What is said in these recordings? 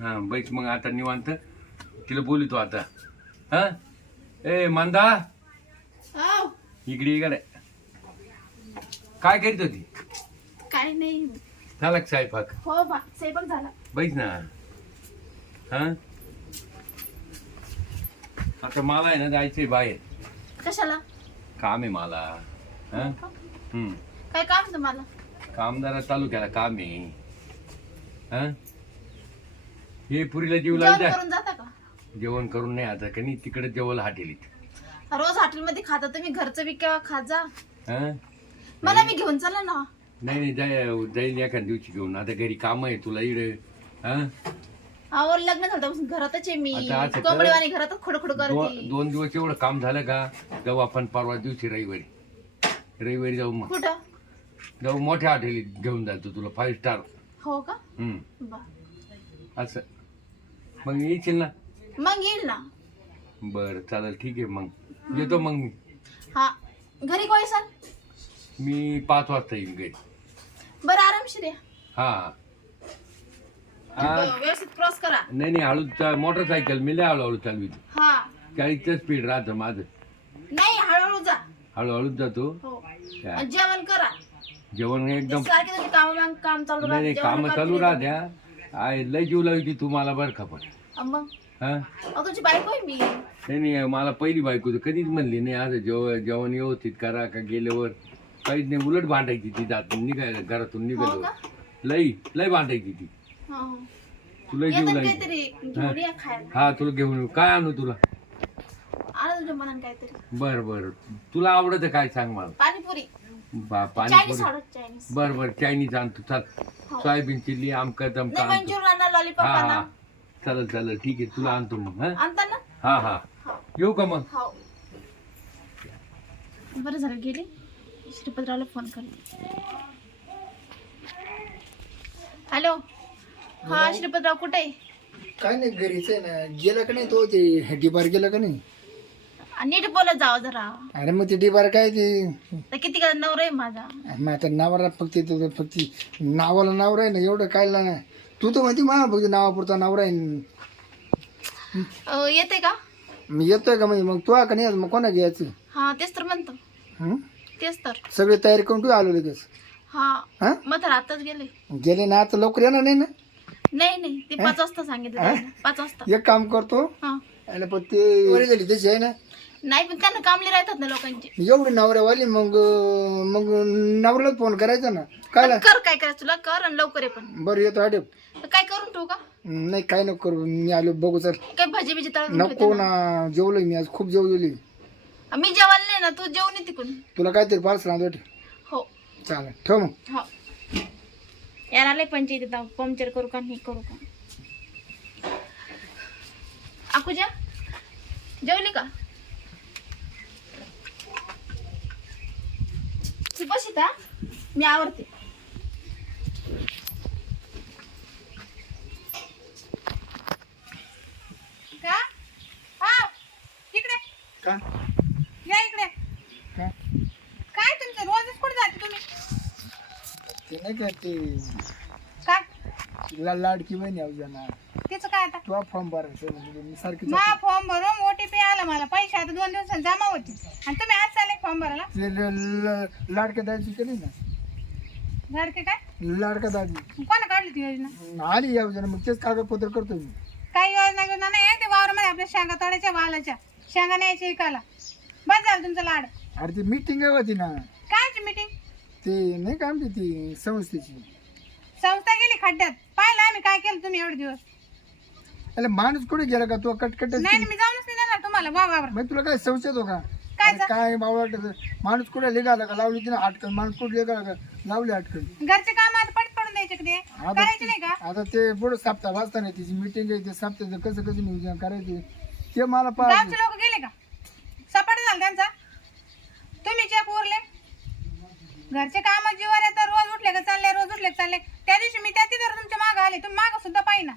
हा बैस मग आता निवांत. तिला बोलितो आता. हा? ए मांदा. आव, इकडे इकडे काय करीत होती? काय नाही. झाला का स्वयंपाक? हो बा स्वयंपाक झाला. बैस ना. हा? आता मला आहे ना जायचंय बाहेर. कशाला? काम आहे मला. हा? हम्म. काय काम तुम्हाला कामदारा तालुक्याला काम आहे. हा? हे पुरीला जीव जेवण करून जाता का? जेवण करून नाही आता का नाही तिकडे जेवण हाटेलीत रोज हॉटेलमध्ये खाता तुम्ही घरचं बी केव्हा खात जा. हा? मला बी घेऊन चला ना. नाही नाही जाय जाईल एखाद्या दिवशी घेऊन. आता घरी काम आहे तुला इकडे. हा? अहो लग्न झालं घरातच आहे मी. आता असं कर. कोंबडीवाणी घरातच खोडखोड दो- करते. दोन दिवस एवढं काम झालं का जाऊ आपण परवा दिवशी रविवारी. रविवारी जाऊ मग. कुठं? जाऊ मोठ्या हॉटेलीत घेऊन जातो तुला फाईव्ह स्टार हो का? हम्म. बा असं. मग येशील ना? मग येईल ना. बरं चालेल ठीक आहे मग. येतो मग मी. हा. घरी कोणी सर? मी पाच वाजता येईन घरी. बरं आरामशीर या. हा. हा व्यवस्थित क्रॉस करा. नाही नाही हळू चा- मोटरसायकल मी लय हळूहळू चालवी हा. चाळीसचं स्पीड राहतं माझं. नाही हळूहळू जा. हळूहळू जातो. हो. काय? आणि जेवण करा. जेवण एकदम सारखे तुमचे काम काम चालू नाही नाही राहते, काम चालू करा. राहत्या. आय लय जीव लावती तू मला बरं का पण. अं मग? हा? अहो तुमची बायको आहे मी. नाही नाही मला पहिली बायको तर कधीच म्हणली नाही. आज जेव जेवण व्यवस्थित करा का गेल्यावर. काहीच नाही उलट भांडायची ती जात निघायला घरातून हो निघालो का? लई लय भांडायची ती. हो, हो. तुला जीव येतात लावायची काहीतरी घेऊन या खायला. हा तुला घेऊन येऊ. काय आणू तुला? मनात काहीतरी. बर बर. तुला आवडत काय सांग मला? पाणीपुरी. बा चायनीज पाणीपुरी चायनीज. बर बर चायनीज आणतो. चाल. हो. सोयाबीन चिल्ली आमका दमका नाही आणतो. मंचुरियन आणा लॉलीपॉप हा हा. आणा. चालेल चालेल ठीक आहे तुला आणतो मग हा? आणता ना? हा हा. हो. येऊ का मग? हो. बरं झालं गेली. श्रीपतरावला फोन करते हॅलो हा श्रीपतराव कुठे आहे? काय नाही घरीच आहे ना. गेला का नाही तो ते डिबार गेला का नाही? नीट बोलत जावं जरा. अरे मग ते डिबार काय ते? तर किती का नवरा आहे माझा? मग आता नावाला फक्त ते फक्त नावाला नावर आहे ना एवढं काय ना तू तर म्हणते मा फक्त नावापुरता नावर आहे. अ, येते का? मी येतोय का म्हणजे? मग तू का नाही? मग कोणा घ्यायचं? हा तेच तर म्हणतो. हं? तेच तर. सगळी तयारी करून तू आलो लगेच. हा हा? मग तर आताच गेले. गेले ना आता लवकर येणार नाही ना? नाही नाही ते पाच वाजता सांगितलं त्यांनी. पाच वाजता. एक काम करतो. हा. आणि पण ते वरी झाली तशी आहे ना? नाही पण त्यांना कामले राहतात ना लोकांचे. एवढी नवऱ्यावाली मग मग नवऱ्याला फोन करायचा ना? काय पण कर काय करायचं तुला? कर आणि लवकर ये पण. बरं येतो तर काय करून ठेवू का? नाही काय नको करू. मी आलो बघू चल. काय भजी बिजी तळून नको ठेवते ना जेवलोय मी आज खूप जेवली ना. मी जेवायला नाही ना तू जेवण ये तिकडून. तुला काहीतरी पार्सल आणतो. हो. चालेल ठेव मग. हो. यार आले पंचायतीत आहो. पंक्चर करू का नाही करू का? अकुजा जेवली का? बस इथं, हा? मी आवडते का? हा इकडे. का? या इकडे. का? काय तुमचं? रोजच कुठे जाते तुम्ही? ते नाही का ते काय? ला- लाडकी बहिणी आऊ जाणार तिचं काय आता? तुला फॉर्म भरायचं म्हणजे मी सारखी मा फॉर्म भरून ओटीपी आला मला. पैसे आता दोन दिवसांनी जमा होते आणि तुम्ही आज चालले फॉर्म भरायला? ते ल- ल- लाडक्या दाजी केली ना? झाडके काय? लाडका दाजी. कोणा काढली ती योजना? आली या योजना. मग तेच कागदपत्र करतो मी. काही योजना योजना नाही ते वावरामध्ये आपल्या शेंगा तळायच्या वालाच्या. शेंगा न्यायच्या इकाला बस झालं तुमचं लाड. अरे ती मीटिंग होती ना. कायची मीटिंग ते नाही का आमची ती संस्थेची? संस्था गेली खड्ड्यात. पाहिलं आम्ही काय केलं तुम्ही एवढे दिवस. अरे माणूस कुठे गेला का? तू कटकट नाही नाही, मी जाऊनच नाही देणार तुम्हाला. वावर मग तुला काय संशय हो का? काय अरे काय बावळा वाटत माणूस कुठे निघाला का? लावली तिने अटकन माणूस कुठे निघाला का? लावली अटकन घरचे काम आता पट पडून द्यायचे कधी आता करायचे नाही का? आता ते पुढे सप्ताह वाजताना तिची मिटिंग आहे ते सप्ताहाचं कसं कसं नियोजन करायचे. ते मला गावचे पाहिजे लोक गेले का? सपाट झालं त्यांचा? तुम्ही चेक उरले घरचे काम जीवर येतात रोज उठले का चालले रोज उठले का चालले? त्या दिवशी मी त्या तिथं तुमच्या मागं आले. तुम्ही मागं सुद्धा पाहिजे हा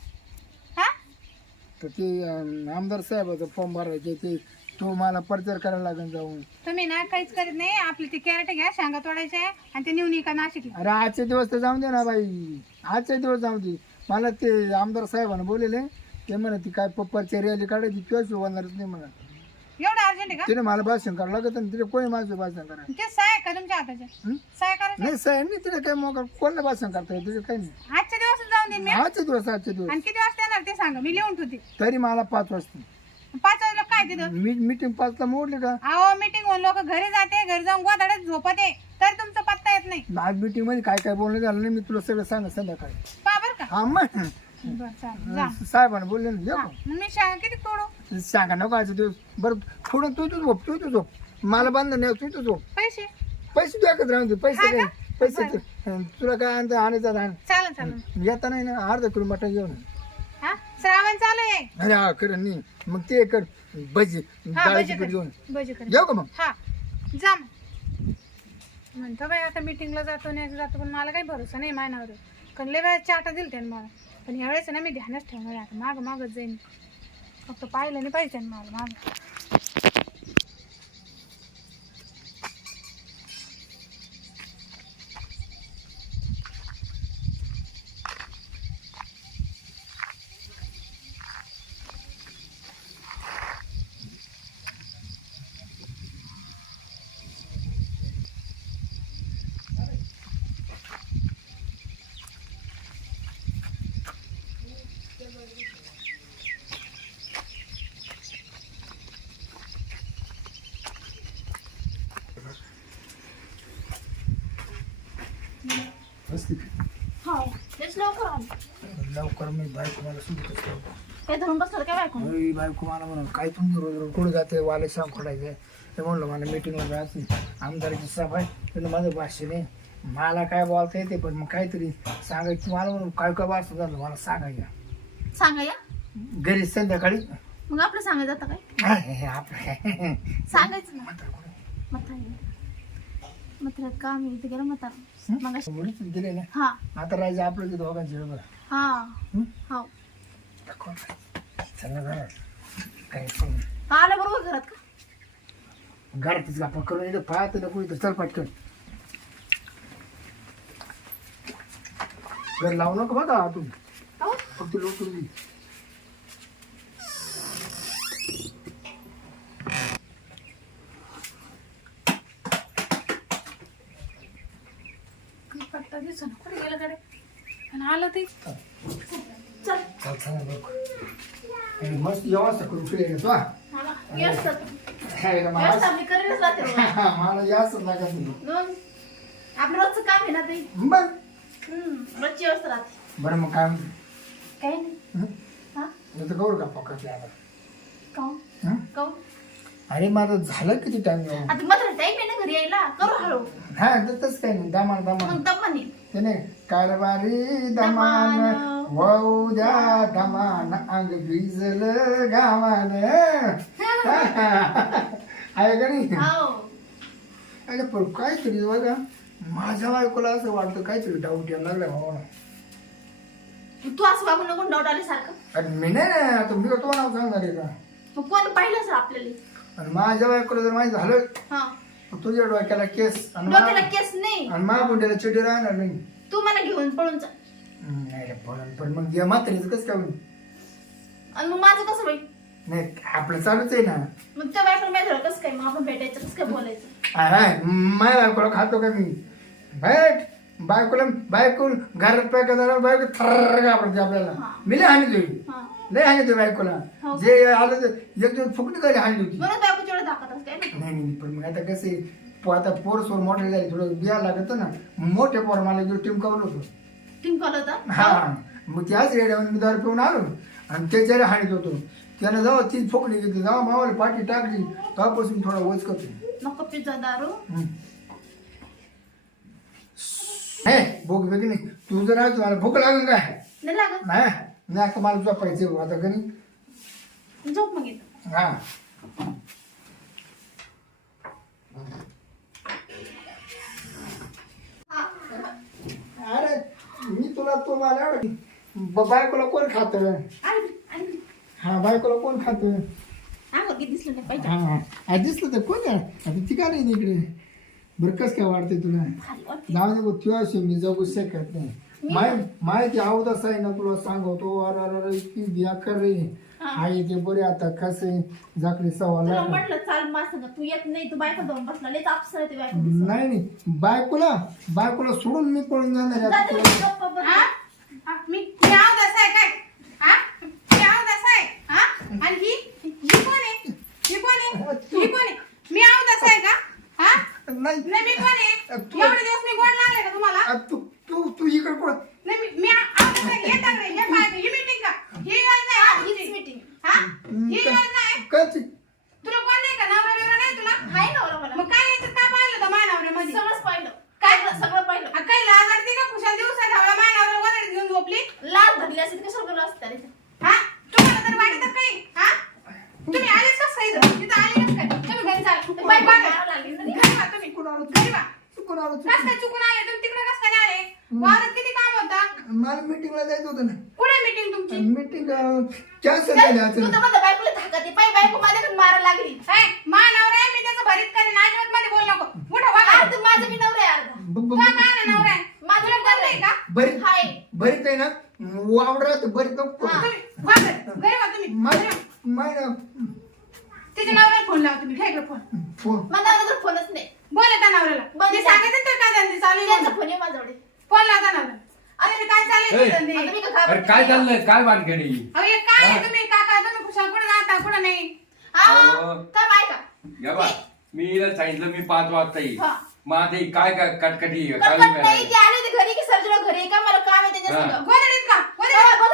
तर ते अं, आमदार साहेबाचा फॉर्म भरायचे ते तो मला प्रचार करायला लागेल जाऊन. तुम्ही ना काहीच करीत नाही आपले ते कॅरेट घ्या शेंगा तोडायचे आणि ते नेऊन का नाशिकला. अरे आजचे दिवस तर जाऊ दे ना बाई. आजचे दिवस जाऊ दे. मला ते आमदार साहेबांना बोलले ते म्हणे ती काय पप्पाची रॅली काढायची किंवा शिवणारच नाही म्हणा एवढं अर्जंट आहे का? तिने मला भाषण करावं लागत आणि तिथे कोणी माझं भाषण करा ते साय आहे का तुमच्या हाताचे. हं? साय करायचं नाही साहेब नाही तिथे काही मोका कोणाला भाषण करता येत तिथे काही नाही. आजच्या दिवस जाऊन देईन मी आजचे दिवस आजचे दिवस. आणि किती वाजता येणार ते सांगा मी लिहून ठेवते. तरी मला पाच वाजता. पाच वाजता काय तिथं? मी मीटिंग पाचला मोडली का? अहो मीटिंग होऊन लोक घरी जाते घरी जाऊन गोदाड्यात झोपते तर तुमचा पत्ता येत नाही. आज मीटिंगमध्ये काय काय बोलणं झालं नाही मी तुला सगळं सांग संध्याकाळी. बर का. हा मग. बरं चालेल. जा. साहेबांना बोलले ना येऊ मग मी शाळा किती तोडू? सांगा नको आजचे दिवस. बरं थोडं तू तू झोप तू तू झोप. मला बांध नाही तू तू झोप. पैसे? पैसे तू एकच राहून दे पैसे हा काय? का? पैसे तू- तुला काय आणतं आणायचं आण. चालेल चालेल. येता नाही ना अर्धा किलो मटण घेऊन ये. हा? श्रावण चालू आहे. अरे हा कर नाही. मग ते कर भजी हा डाळीची पीठ घेऊन कर बजे कर. येऊ का मग? हा जा मग. म्हणतो बाई आता मीटिंगला जातो नाही जातो पण मला काही भरोसा नाही मायनावर कारण लय वेळा चाटा दिल त्याने मला. पण यावेळेस ना मी ध्यानच ठेवणार आहे. आता माग मागच जाईन. फक्त पाहिलं नाही पाहिजे त्याने मला माग. लवकर मी बायको मला सुटत काय धरून बसलं काय बायको? बायको मला म्हणून. काय तुम्ही रोज रोज कुठे जाते वाले सांग खोडायचे ते म्हणलं मला मीटिंगला जायचं आमदाराची सभा आहे. तिथं माझं भाष्य नाही. मला काय बोलता येते पण मग काहीतरी सांगायचं. मला म्हणून काय काय वाचत झालं मला सांगायचं. सांगा या घरी संध्याकाळी? मग आपलं सांगायचं आता काय? हा, हे आपलं. सांगायचं ना. म्हातारा म्हाताऱ्यात का मी इथे गेलो म्हातारा. मग मुलीच दिले ना. हा. आता राहायचं आपलं ते दोघांची बरोबर. हा. हं? हो. चला जरा. काय पण आलं बरोबर घरात का? घरातच गप्पा करून येतो. पाहत नको इथं चल पटकन. घर लावू नको बघा आतून हो? फक्त लोटून दे. काही पत्ता दिसो ना कुठे गेलं कडे आणि आलं ते. चल. चल चल बघ. मस्त व्यवस्था करून फिरायला तो हा. मला व्यवस्था हाय ना, मला व्यवस्था आपली. मला दोन. रोजचं काम आहे ना ते. बघ हम्म, रोजची व्यवस्था राहते. बरं मग काय? म्हणते काही नाही हं? हा तर आता. काऊन? हं? काऊन? अरे माझं झालं किती टाइम आता मात्र टाईम आहे ना घरी यायला. करू हळू. हा तर तसं काही नाही. दामान दामान. मग दमाने त्याने कारभारी दमान वाऊ द्या दमान. अंग भिजल गावान. आहे का नाही? हो. अरे पण काहीतरी बघा. माझ्या बायकोला असं वाटतं काहीतरी डाऊट यायला लागला भावाला. तू असं वागून नको डाऊट आल्यासारखं अरे मी नाही ना. आता मी तो नाव सांगणार आहे का? मग कोण पाहिलं असेल आपल्याला? आणि माझ्या बायकोला जर माहिती झालं हा. तर तुझ्या डोक्याला केस आणि मा- डोक्याला केस नाही. आणि महापुंड्याला चिठी राहणार नाही. तू मला घेऊन पळून जा. नाही रे पण पण मग या म्हातारीचं कसं काय होईल? आणि मग माझं कसं होईल? नाही आपलं चालूच आहे ना. मग त्या बायकोला माहिती झालं कसं काय? मग आपण भेटायचं कसं काय बोलायचं? अरे माझ्या बायकोला खातो का मी? भेट. बायकोला बायकून घरात पॅक झाला बायको थर्र घाबरते आपल्याला. हा. मी लय हानी होईल हा. हानी होती बायकोला. हो. जे आलं तर एक दिवस फुकणी कधी हानी होती. म्हणून बायको एवढं दाखवत असते. ना नाही नाही पण मग आता कसं आहे, पो- आता पोर सोर मोठे झाले थोडं बिया लागत ना. मोठे पोर मला जो टिमकावलं होतं. टिंकल होता? हा. मग त्याच रेड्यावर मी दारू पिऊन आलो. आणि त्याच्याला हाणीत होतो. त्यानं जेव्हा तीच फोकणी घेतली जेव्हा मावाला पाठी टाकली. तेव्हापासून थोडा वच करतो नको पिझ्झा दारू. हे भूक वेगळी नाही. तू जर आज मला भूक लागेल काय? नाही लागत. नाही नाही आता मला झोपायचं आता का नाही झोप मग हा. अरे मी तुला तो मला एवढं- ब- बायकोला कोण खात? हा बायकोला कोण खात? किती दिसलं नाही पाहिजे. हा दिसलं तर कोण आहे? आता ती का नाही इकडे? बरं कस काय वाटते तुला? भारी वाटते. नाव नको तुझ्या मी जगू शकत नाही. माय माहिती अवदास आहे ना तुला सांगतो अरे अरे अरे इतकी बेकार रे. हाय ते बरे आता कसे जाकडी तुला सवाला म्हटलं चाल मा संग तू येत नाही तू बायका जाऊन बसला लयच अफसर आहे ते बायका. नाही नाही. बायकोला बायकोला सोडून मी पळून जाणार आहे जा आता तिला. तुला. गप्प बस. हा? हा, मी मी आव दसा आहे काय? हा? मी आव दसा आहे? हा? आणि ही ही कोण आहे? ही कोण आहे? ही कोण आहे? मी आव दसा आहे का? हा? नाही. नाही मी कोण आहे तू- एवढे दिवस मी गोड लागले का तुम्हाला आ, तू तू तू इकडे कोण नाही मी मी आव दसा आहे हे टाकले हे पाय ही मीटिंग का ही गरज नाही हा, हा, हीच तुझी. meeting. हा ही गरज नाही कच तुला कोण नाही का नवरा बिवरा नाही तुला हाय नवरा मला मग काय याच्यात काय पाहिलं होतं माझ्या नवऱ्यामध्ये सगळंच पाहिलं काय? सगळं- सगळं पाहिलं आ, काही लाज वाटते का खुशाल दिवसा ढावळा माझ्या नवऱ्याला वदडीत घेऊन झोपली भरली असेल कशाला गेलो असतं? रे हा? तुम्हाला तर वाटत काही हा? तुम्ही आलेच कसं काय इथं? इथं आले कसं काय तुम्ही घरी चाला. बाय बाय मारायला लागली ना ती. घरी वा तुम्ही. घरी वा चुकून आलो कसं काय चुकून आले तुम्ही तिकडे कसं काय आले. वावरात किती काम होता? मला मीटिंगला जायचं होतं ना. कुठे मीटिंग तुमची? मीटिंग कॅन्सल झाली तू अचानक. तर माझ्या बायकोला धाका दे पाय बायको माझ्याकडे मारायला लागली. काय मा नवरा आहे मी त्याचं भरीत करेन. अजिबात मध्ये बोल नको. उठा अर्ध माझं मी नवरा आहे अर्धा. ब- ब- का काय ना नवरा आहे? माझं तुला आहे. का? बरी हाय. बरीच आहे ना? वावड राहते बरीच नको हा. तुम्ही वा घरी घरी वा तुम्ही घरी वा. माय तिच्या नवऱ्याला फोन लावा तुम्ही घ्या फोन फोन माझा नवरा फोनच नाही बोला त्या नवऱ्याला. सांगितलं तर काय धंदे चालू आहे त्यांचा म्हणून. फोन आहे माझ्याकडे अरे काय ए. आहे मी अरे काय. चाललंय काय अहो हे काय आहे. तुम्ही काका तुम्ही खुशाल कुठे जाता कुठे नाही हा, अहो. तर बाय का या बा मी हिला सांगितलं मी पाच वाजता येईल हा. मग आता ही काय काय कटकटी आहे, काय कटकट नाही करायचं? ते आले ते घरी की घरी का मला काम आहे हा. संग.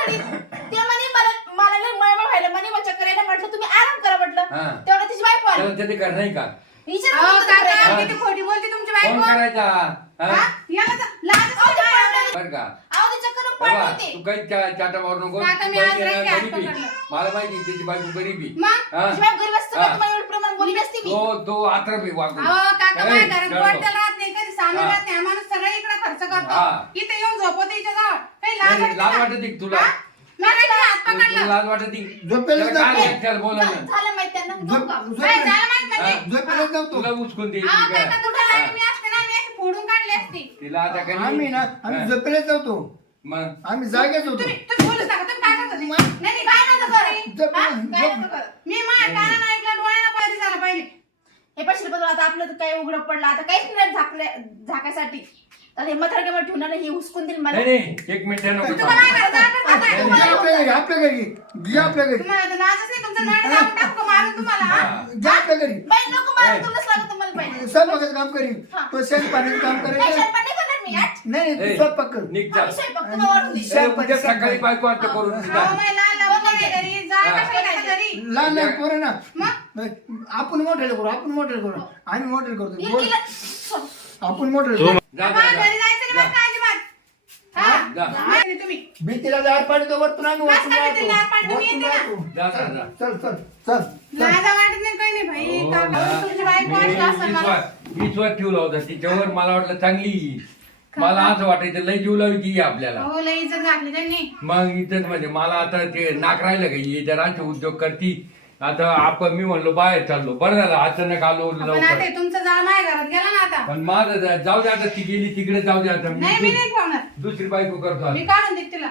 ते म्हणे मला मला लय मळमळ व्हायला म्हणे मग चक्कर यायला म्हटलं तुम्ही आराम करा म्हटलं हा. तेवढं तिची बायको आली त्याला ते नाही का विचार अहो काका. किती खोटी बोलते तुमची फोन बायको करायचा हा? हा? याला तर लाजच अहो, ते नाही पळून वाटत. बर का अहो ते चक्कर बाबा पडले होते तू काही चा- चाटा मारू नको काका, मी बाई आज रात्री हात गरीब. पकडलं. मला माहिती त्याची बायको गरीबी मग हा? शिवाय घरी बसतो हा. का तुम्हाला एवढं प्रमाण बोलली असती मी तो तो आत्रपी वागू अहो काका ए, माझ्या घरात जळतो. बोटल राहत नाही कधी सामान हा. राहत नाही हा माणूस सगळं इकडे खर्च करतो. इथे येऊन झोपवतो हिच्या जवळ काही लाज नाही, वाटते लाज का? वाटते का तुला? हा? मी हात पकडला लाज वाटत झोपेला जातो. त्याला बोला झा- ना झालं माहीत त्यांना झोप- झोप का? झोप- काय झालं माहीत. म्हणजे झोपेला जातो तुला उचकून देईल काय? तुला. लाइट मी असते ना मी अशी फोडून काढली असती तिला आता काही आम्ही ना आम्ही हा. मग आम्ही जागेच होतो तुम्ही तुम्ही बोलू नका तुम्ही काय करत होते? नाही नाही काय नव्हतं करत. झोप- हा? काय झोप- नको करू. मी माझ्या कानानं ऐकलं डोळ्यानं पाहिजे झालं पहिले हे पैसे बघ आता आपलं तर काही उघडं पडलं आता काहीच नाही झाकल्या झाकायसाठी तर हे मथारकेवर ठेवणार ही हुसकून देईल मला. नाही नाही एक मिनिट नको तुम्हाला काय करायचं? आपण काय घे तुम्हाला आपल्या घरी आपल्या घरी घे आपल्या घरी. तुम्हाला नाही तुमचं टाकू मारून तुम्हाला हा? हा. आपल्या घरी. बाई नको मला तुलाच लागत मला पाहिजे. स्वयंपाकाचं काम करीन. हा. तो पाण्याचं काम काय करायचं स्वयंपाक नाही करणार मी आठ नाही नाही तू स्वयंपाक कर. निघ जा. आम्ही स्वयंपाक तुला वाढून दे शे- ए, उद्या सकाळी बायको आता करून. अहो, जा. महिला लवकर आहे घरी. जा हा. कशाला येतं घरी? लहान लहान पोरं ना. मग? आपण मोठे करू आपण मोठे करू. आम्ही मोठे करतो. बोल. आपण मोठे हा? भीतीला दार पाणी तो वरतून आम्ही वरतून वरतून. चल. विश्वास ठेवला होता. तिच्यावर मला वाटलं चांगली. मला असं वाटायचं लय जीव लावायची ही आपल्याला. हो मग इथं म्हणजे मला आता ते नाक राहिलं का? जराचे उद्योग करती. आता आपण मी म्हणलो बाहेर चाललो. बरं झालं अचानक आलो पण आता लवकर. हे तुमचं जाळ माझ्या घरात गेला ना आता. पण माझं जा- जाऊ दे आता ती गेली तिकडे जाऊ दे आता. नाही मी मी नाही ठेवणार दुसरी बायको करतो आता. मी काढून देते तिला.